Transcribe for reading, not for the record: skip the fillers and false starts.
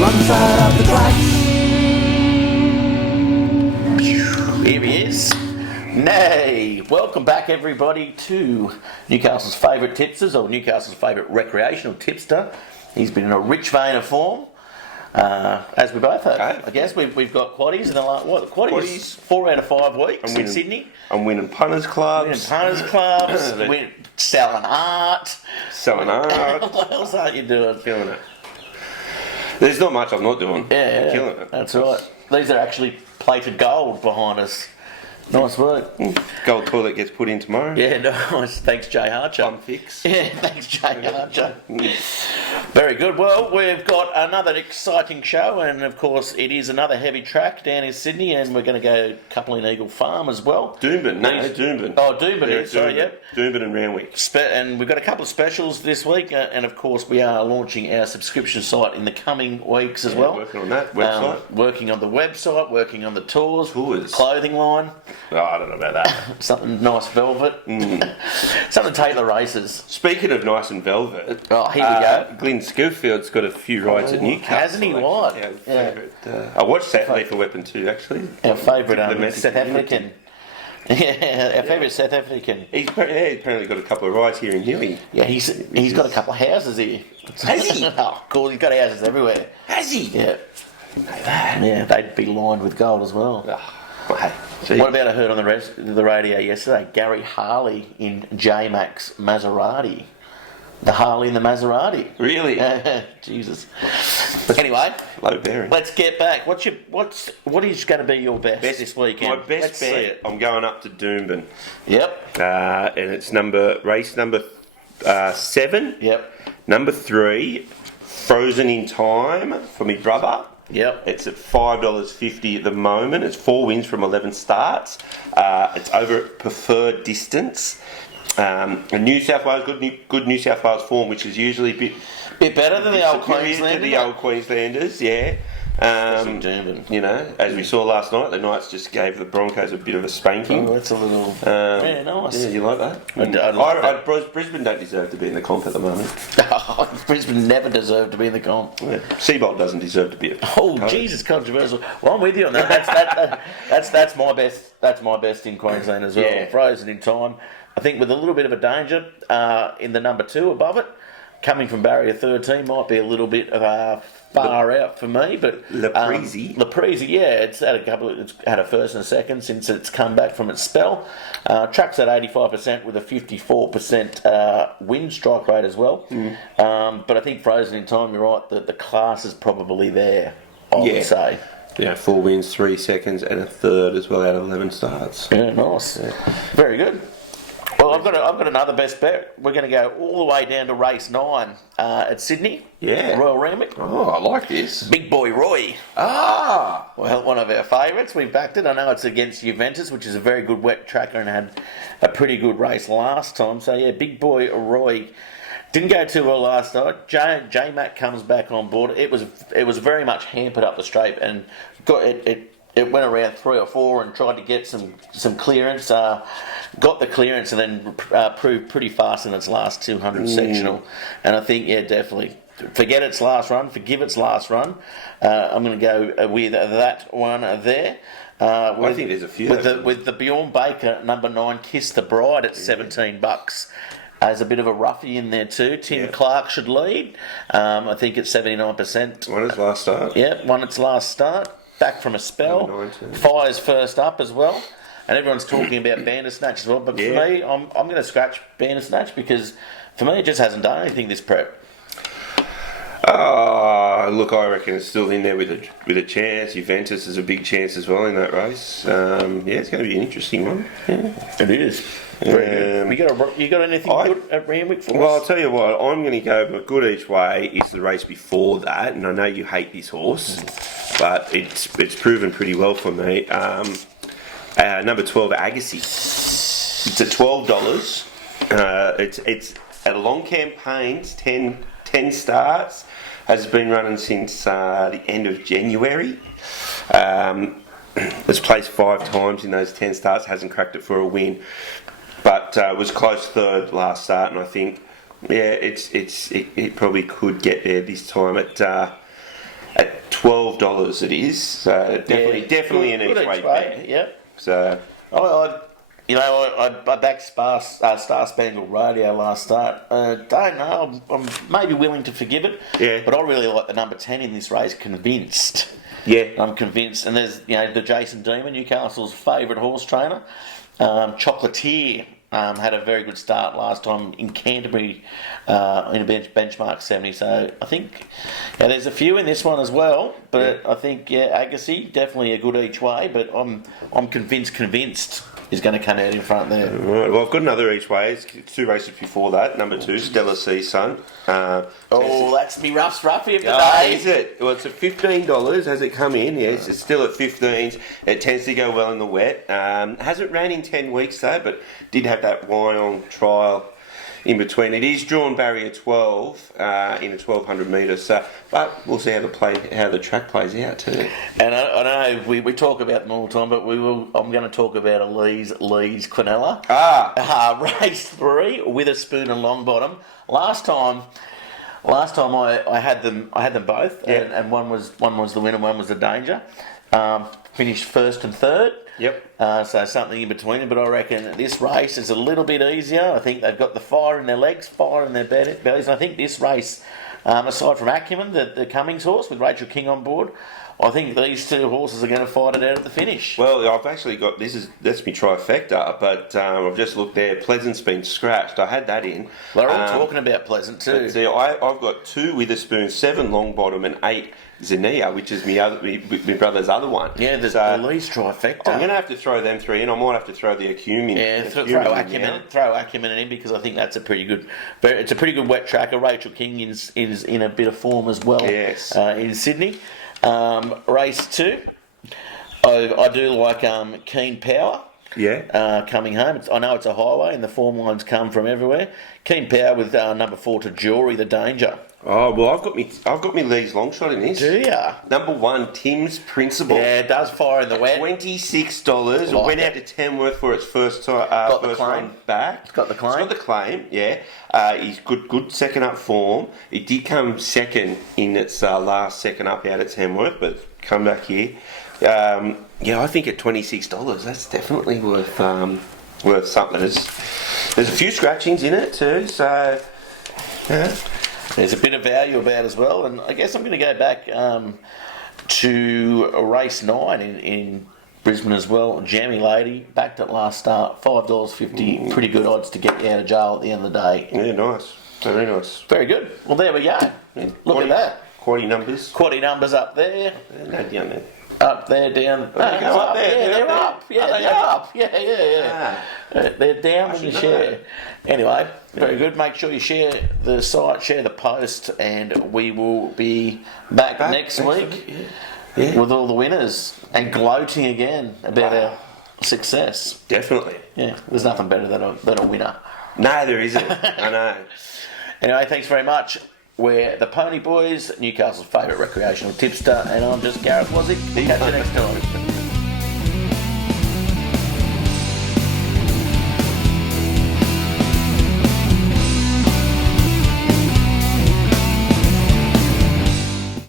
wrong side of the tracks. Here he is. Nay, welcome back everybody to Newcastle's favourite tipsters, or Newcastle's favourite recreational tipster. He's been in a rich vein of form, as we both have. Okay. I guess we've got quaddies in the last, quaddies? 4 out of 5 weeks in Sydney. I'm winning punters clubs. Winning punters clubs, selling art. Selling art. What else aren't you doing? Killing it. There's not much I'm not doing. Yeah, Killing it. That's right. These are actually plated gold behind us. Nice work. Gold toilet gets put in tomorrow. Yeah, nice. Thanks, Jay Harcher. Fun fix. Yeah, thanks, Jay Archer. Very good. Well, we've got another exciting show, and of course, it is another heavy track down in Sydney, and we're going to go Coupling Eagle Farm as well. Doomben. Doomben. Oh, Doomben, sorry, yep. Doomben and Randwick. And we've got a couple of specials this week, and of course, we are launching our subscription site in the coming weeks as well. Working on that website. Working on the website, working on the tours. Tours. Clothing line. Oh, I don't know about that. Something nice velvet. Something to take the races. Speaking of nice and velvet. Oh, here we go. Glenn Schofield's got a few rides at Newcastle. Hasn't he? What? Yeah, favourite. I watched Saturday for Weapon 2 actually. Our favourite The South African. Yeah, our favourite South African. He's apparently got a couple of rides here in Huey. Yeah, he's got a couple of houses here. Has he? Oh, cool. He's got houses everywhere. Has he? Yeah. Yeah, they'd be lined with gold as well. Well, hey, gee. What about I heard on the radio yesterday? Gary Harley in J-Max Maserati. The Harley and the Maserati. Really? Jesus. Anyway, Low bearing. let's get back. What is going to be your best this weekend? My best Let's see bet. it. I'm going up to Doomben. Yep. And it's race number 7. Yep. Number 3, Frozen in Time for me brother. Yep. It's at $5.50 at the moment. It's 4 wins from 11 starts. It's over at preferred distance. And New South Wales, good New South Wales form, which is usually a Bit better than the old superior Queensland. to the old Queenslanders, yeah. Doomben. You know, as we saw last night, the Knights just gave the Broncos a bit of a spanking. Oh, that's a little... yeah, nice. Yeah, you like that? I like that. Brisbane don't deserve to be in the comp at the moment. Brisbane never deserved to be in the comp. Yeah. Seabold doesn't deserve to be. Oh, Jesus, controversial. Well, I'm with you on that. That's my best. That's my best in Queensland as well. Yeah. Frozen in Time. I think with a little bit of a danger in the number 2 above it, coming from barrier 13 might be a little bit far out for me. But Leprezi, yeah, it's had a first and a second since it's come back from its spell. Track's at 85% with a 54% wind strike rate as well. But I think Frozen in Time, you're right, the class is probably there, I would say. Yeah, 4 wins, 3 seconds, and a third as well out of 11 starts. Yeah, nice. Yeah. Very good. Well, I've got another best bet. We're going to go all the way down to race 9 at Sydney. Yeah. Royal Randwick. Oh, I like this. Big Boy Roy. Ah! Well, one of our favourites. We backed it. I know it's against Juventus, which is a very good wet tracker and had a pretty good race last time. So, yeah, Big Boy Roy didn't go too well last night. J-Mac comes back on board. It was very much hampered up the straight and got it went around 3 or 4 and tried to get some clearance. Got the clearance and then proved pretty fast in its last 200 sectional. And I think, yeah, definitely. Forgive its last run. I'm going to go with that one there. I think there's a few. With the Bjorn Baker number 9, Kiss the Bride at $17. There's a bit of a roughie in there too. Tim Clark should lead. I think it's 79%. Won its last start. Yeah, won its last start. Back from a spell. Fire's first up as well. And everyone's talking about Bandersnatch as well. But for me, I'm going to scratch Bandersnatch because for me it just hasn't done anything this prep. Look, I reckon it's still in there with a chance. Juventus is a big chance as well in that race. It's going to be an interesting one. Yeah. It is. Very good. You got anything good at Randwick for us? Well, I'll tell you what, I'm going to go, but good each way is the race before that, and I know you hate this horse, but it's proven pretty well for me. Number 12, Agassi. It's at $12. It's at a long campaigns, 10 starts, has been running since the end of January. It's placed 5 times in those 10 starts, hasn't cracked it for a win, but was close third last start, and I think it probably could get there this time at $12 it is. So definitely an each way bet. Yep. So I backed Star Spangled Radio last start. Don't know. I'm maybe willing to forgive it. Yeah. But I really like the number 10 in this race. Convinced. yeah, I'm convinced. And there's the Jason Demon, Newcastle's favourite horse trainer. Chocolatier had a very good start last time in Canterbury in a benchmark 70. So I think there's a few in this one as well. But I think Agassi definitely a good each way. But I'm convinced is going to come out in front there. Right, well, I've got another each way. It's 2 races before that. Number 2, Stellar Sea Sun. That's me roughie of the day. Is it? Well, it's at $15. Has it come in? Yes, it's still at 15s. It tends to go well in the wet. Hasn't ran in 10 weeks though, but did have that wine on trial in between. It is drawn barrier 12 in a 1200 metres. So, but we'll see how the track plays out too. And I know we talk about them all the time, but I'm going to talk about a Lee's Quinella. Race 3, Witherspoon and Longbottom. Last time I had them both, and one was the winner, one was the danger. Finished first and third. Yep. So something in between them, but I reckon this race is a little bit easier. I think they've got the fire in their legs, fire in their bellies. And I think this race, aside from Acumen, the Cummings horse with Rachel King on board, I think these two horses are going to fight it out at the finish. Well, I've actually got that's me trifecta, but I've just looked there. Pleasant's been scratched. I had that in. They're all talking about Pleasant too. See, I've got 2 Witherspoon, 7 Longbottom, and 8 Xenia, which is my brother's other one. Yeah, the Lee's trifecta. I'm going to have to throw them 3 in. I might have to throw the Acumen. Yeah, throw Acumen in because I think that's a pretty good wet tracker. Rachel King is in a bit of form as well. Yes. In Sydney. Race 2, I do like Keen Power. Yeah. Coming home. I know it's a highway and the form lines come from everywhere. Keen Power with number 4 to Jewelry, the danger. Oh well, I've got me Lee's long shot in this. Do ya? Number 1, Tim's Principle. Yeah, it does fire in the wet. $26. It went out to Tamworth for its first run back. It's got the claim. It's got the claim. Yeah. He's good second up form. It did come second in its last second up out at Tamworth, but come back here. I think at $26, that's definitely worth something. There's a few scratchings in it too, so there's a bit of value about as well. And I guess I'm going to go back to race 9 in Brisbane as well. Jammy Lady backed at last start, $5.50. Pretty good odds to get you out of jail at the end of the day. Yeah, nice, very nice, very good. Well, there we go. Yeah. Look at that. Quaddy numbers. Quaddy numbers up there. No, down there. Up there, down. Go up there. Yeah, they're up. Yeah, they're up. Yeah. They're down when you share. Anyway, very good. Make sure you share the site, share the post, and we will be back next week with all the winners and gloating again about our success. Definitely. Yeah, there's nothing better than a winner. No, there isn't. I know. Anyway, thanks very much. We're the Ponyboys, Newcastle's favourite recreational tipster, and I'm just Gareth Wozzick. Catch you next time.